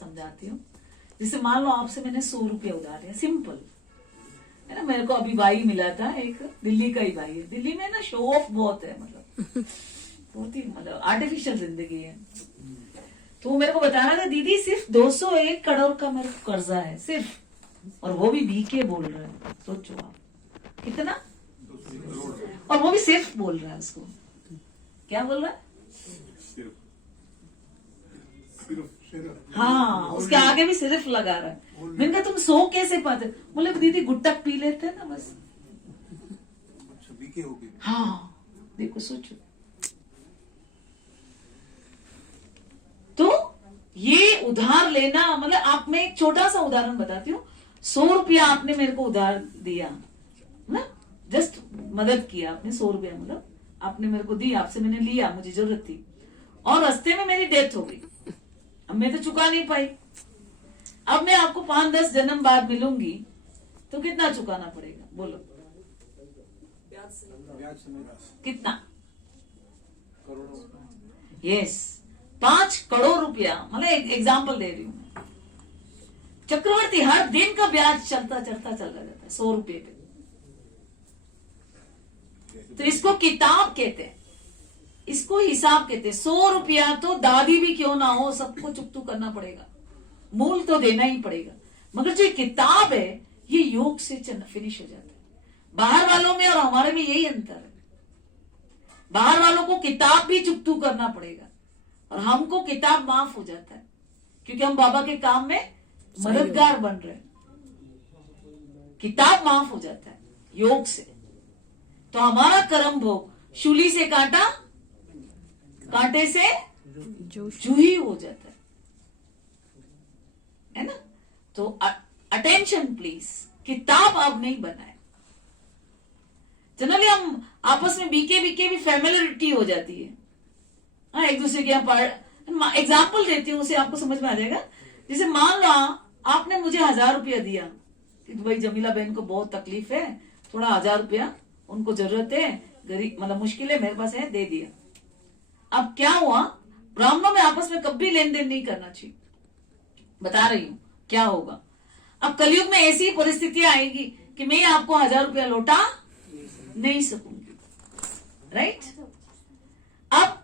समझाती हूँ। जैसे मान लो आपसे मैंने 100 रुपया उधार लिया, सिंपल है ना। मेरे को अभी भाई मिला था, एक दिल्ली का ही भाई है। दिल्ली में ना शो ऑफ बहुत है, मतलब बहुत ही मतलब आर्टिफिशियल जिंदगी है। तो वो मेरे को बता रहा था, दीदी सिर्फ 201 करोड़ का मेरे को कर्जा है सिर्फ, और वो भी बीके बोल रहा है। सोचो आप कितना, और वो भी सिर्फ बोल रहा है। उसको क्या बोल रहा है? हाँ, उसके आगे भी सिर्फ लगा रहा है। मैंने कहा तुम 100 कैसे पाते? बोले दीदी गुट्टक पी लेते हैं ना बस। बीके हो गए। हाँ देखो, सोचो। तो ये उधार लेना मतलब, आप में एक छोटा सा उदाहरण बताती हूँ। 100 रुपया आपने मेरे को उधार दिया ना, जस्ट मदद किया आपने। 100 रुपया मतलब आपने मेरे को दी, आपसे मैंने लिया, मुझे जरूरत थी, और रास्ते में मेरी डेथ हो गई। अब मैं तो चुका नहीं पाई। अब मैं आपको 5-10 जन्म बाद मिलूंगी तो कितना चुकाना पड़ेगा बोलो? कितना? यस, 5 करोड़ रुपया। मतलब एक एग्जाम्पल दे रही हूँ। चक्रवर्ती हर दिन का ब्याज चलता चलता चला जाता है 100 रुपये पे। तो इसको किताब कहते हैं, इसको हिसाब कहते हैं। 100 रुपया तो दादी भी क्यों ना हो, सबको चुकतू करना पड़ेगा, मूल तो देना ही पड़ेगा। मगर जो किताब है ये योग से फिनिश हो जाता है। बाहर वालों में और हमारे में यही अंतर है। बाहर वालों को किताब भी चुकतू करना पड़ेगा, और हमको किताब माफ हो जाता है, क्योंकि हम बाबा के काम में मददगार बन रहे हैं। किताब माफ हो जाता है योग से। तो हमारा कर्म भोग शूली से काटा, कांटे से जूही हो जाता है ना। तो अटेंशन प्लीज, किताब अब नहीं बनाए। जनरली हम आपस में बीके भी फैमिलियरिटी हो जाती है। हाँ, एक दूसरे के यहाँ एग्जाम्पल देती हूँ, उसे आपको समझ में आ जाएगा। जैसे मान लो आपने मुझे 1000 रुपया दिया कि भाई जमीला बहन को बहुत तकलीफ है, थोड़ा 1000 रुपया उनको जरूरत है, गरीब मतलब मुश्किल है, मेरे पास है, दे दिया। अब क्या हुआ, ब्राह्मणों में आपस में कभी लेन देन नहीं करना चाहिए, बता रही हूं क्या होगा। अब कलयुग में ऐसी परिस्थितियां आएगी कि मैं आपको 1000 रुपया लौटा नहीं सकूंगी, राइट। अब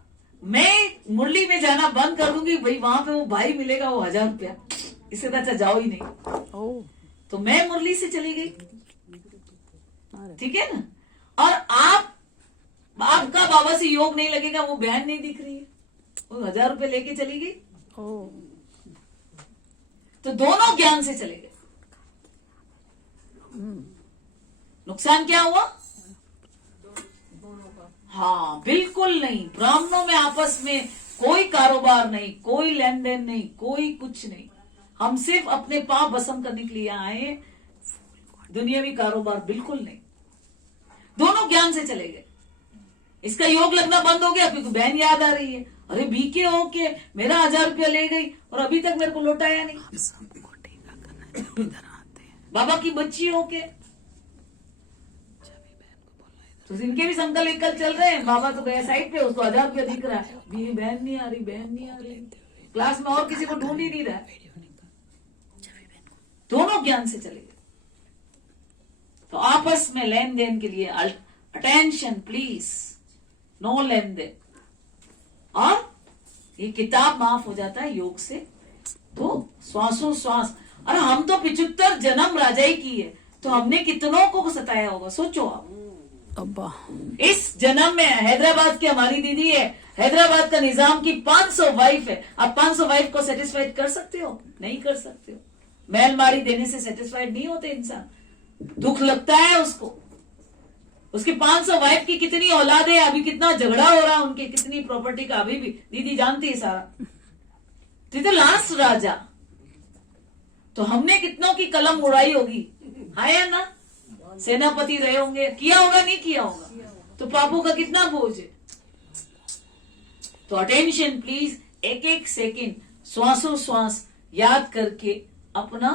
मैं मुरली में जाना बंद कर दूंगी, भाई वहां पे वो भाई मिलेगा वो 1000 रुपया, इससे तो अच्छा जाओ ही नहीं। तो मैं मुरली से चली गई, ठीक है ना। और आपका बाबा से योग नहीं लगेगा, वो बहन नहीं दिख रही है, वो 1000 रुपये लेके चली गई। तो दोनों ज्ञान से चले गए। नुकसान क्या हुआ? हाँ बिल्कुल नहीं। ब्राह्मणों में आपस में कोई कारोबार नहीं, कोई लेन देन नहीं, कोई कुछ नहीं। हम सिर्फ अपने पाप भस्म करने के लिए आए, दुनियावी कारोबार बिल्कुल नहीं। दोनों ज्ञान से चले गए। इसका योग लगना बंद हो गया क्योंकि बहन याद आ रही है, अरे बीके होके मेरा 1000 रुपया ले गई और अभी तक मेरे को लौटाया नहीं। बाबा की बच्ची होके, तो इनके भी संकल्प एकल चल रहे हैं। बाबा तो गया साइड पे, उसको 1000 रुपया दिख रहा है, बहन नहीं आ रही, बहन नहीं आ रही, क्लास में और किसी को ढूंढ ही नहीं रहा है। दोनों ज्ञान से चले गए। तो आपस में लेन देन के लिए अटेंशन प्लीज, नो लेन देन। और ये किताब माफ हो जाता है योग से। तो श्वासों श्वास, अरे हम तो 75 जन्म राजाई की है, तो हमने कितनों को सताया होगा, सोचो आप। अब्बा इस जन्म में हैदराबाद की हमारी दीदी है, हैदराबाद का निजाम की 500 वाइफ है। आप 500 वाइफ को सेटिस्फाइड कर सकते हो? नहीं कर सकते हो। महलमारी देने से सेटिस्फाइड नहीं होते इंसान, दुख लगता है उसको। उसकी 500 वाइफ की कितनी औलाद है, अभी कितना झगड़ा हो रहा है उनके, कितनी प्रॉपर्टी का अभी भी दीदी जानती है सारा। तो लास्ट राजा, तो हमने कितनों की कलम उड़ाई होगी, है या ना? सेनापति रहे होंगे, किया होगा नहीं किया होगा, तो पापों का कितना बोझ है। तो अटेंशन प्लीज, एक एक सेकंड श्वासों श्वास याद करके अपना,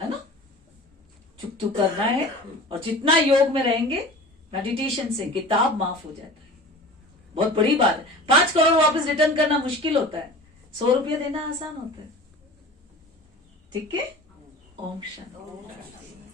है ना, चुकतू करना है। और जितना योग में रहेंगे मेडिटेशन से, किताब माफ हो जाता है। बहुत बड़ी बात है। 5 करोड़ वापस रिटर्न करना मुश्किल होता है, 100 रुपया देना आसान होता है। ठीक है। ओम शांति।